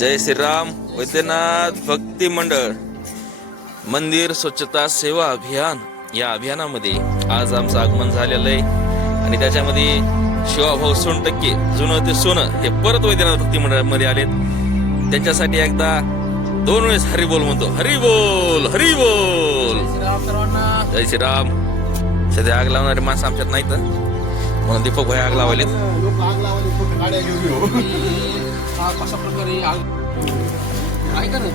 जय श्रीराम. वैद्यनाथ भक्ती मंडळ मंदिर स्वच्छता सेवा अभियान या अभियानामध्ये आज आमचं आगमन झालेलं आहे आणि त्याच्यामध्ये शिवाभाऊ 100% जुनं ते सोनं हे परत वैद्यनाथ भक्ती मंडळामध्ये आलेत. त्यांच्यासाठी एकदा 2 वेळेस हरी बोल म्हणतो. हरी बोल, हरी बोल. जय श्रीराम. सध्या आग लावणारे माणसं आमच्यात नाहीत म्हणून दीपक भाई आग लावलेत.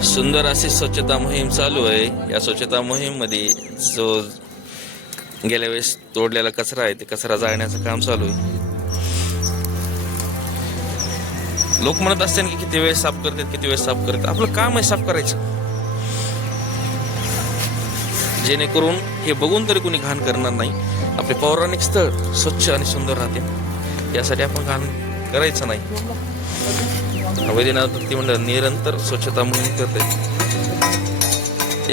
सुंदर अशी स्वच्छता मोहीम चालू आहे. या स्वच्छता मोहीम मध्ये जो गेल्या वेळेस तोडलेला कचरा आहे ते कचरा जाळण्याचं काम चालू आहे. लोक म्हणत असतात की किती वेळेस साफ करतात, किती वेळेस साफ करतात. आपलं काम आहे साफ करायचं, जेणेकरून हे बघून तरी कोणी घाण करणार नाही. आपले पौराणिक स्थळ स्वच्छ आणि सुंदर राहते यासाठी आपण घाण करायचं नाही. वैद्यनाथ भक्ती मंडळ निरंतर स्वच्छता मोहीम करते.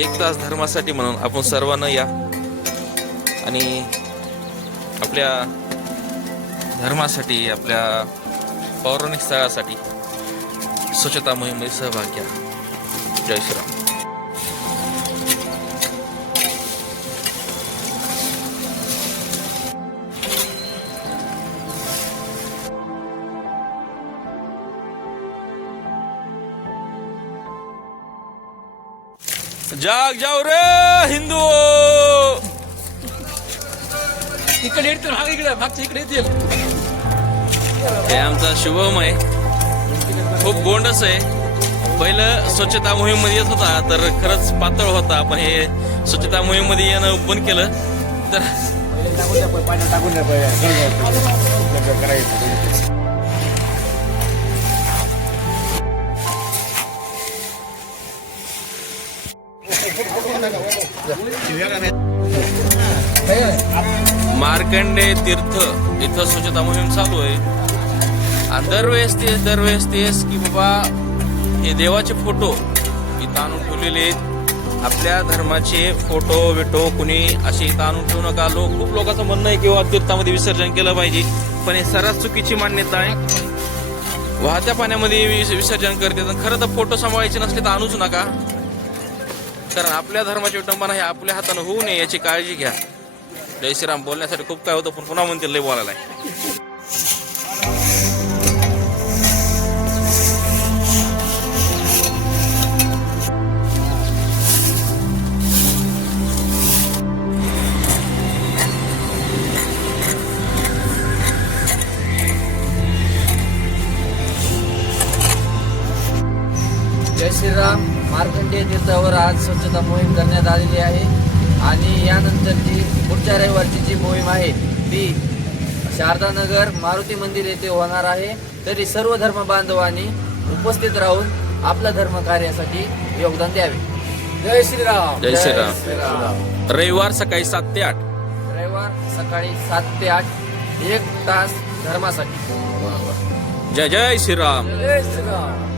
1 तास धर्मासाठी म्हणून आपण सर्वांना या आणि आपल्या धर्मासाठी, आपल्या पौराणिक स्थळासाठी स्वच्छता मोहिमेमध्ये सहभाग घ्या. जय श्रीराम. जाग जाओ रे हिंदू. इकडे येतील, हा इकडे मागच्या इकडे येतील. हे आमचा शुभम आहे, खूप गोंडस आहे. पहिलं स्वच्छता मोहीम मध्ये येत होता तर खरंच पातळ होता, पण हे स्वच्छता मोहीम मध्ये येणं बंद केलं तर मार्कंडे तीर्थ इथं स्वच्छता मोहीम चालू आहे. आणि दरवेळेस तेच की बाबा हे देवाचे फोटो इथं आणून ठेवलेले आहेत. आपल्या धर्माचे फोटो विटो कुणी असे इथं आणून ठेवू नका. खूप लोकांचं म्हणणं आहे किंवा तीर्थामध्ये विसर्जन केलं पाहिजे, पण हे सर्रास चुकीची मान्यता आहे. वाहत्या पाण्यामध्ये विसर्जन करते. खरं तर फोटो सांभाळायचे नसले तर आणूच नका, कारण आपल्या धर्माची विटंबना हे आपल्या हाताने होऊ नये याची काळजी घ्या. जय श्रीराम. बोलण्यासाठी खूप काय होतं, पण पुन्हा म्हणतील लय बोलायला. जय श्रीराम. मार्कंडेय तीर्थावर आज स्वच्छता मोहीम करण्यात आलेली आहे आणि यानंतरची पुढच्या रविवारची जी मोहीम आहे ती शारदानगर मारुती मंदिर येथे होणार आहे. तरी सर्व धर्म बांधवांनी उपस्थित राहून आपल्या धर्म कार्यासाठी योगदान द्यावे. जय श्रीराम. जय श्रीराम. रविवार सकाळी 7 ते 8. रविवार सकाळी 7 ते 8 1 तास धर्मासाठी. जय जय श्रीराम. जय श्रीराम.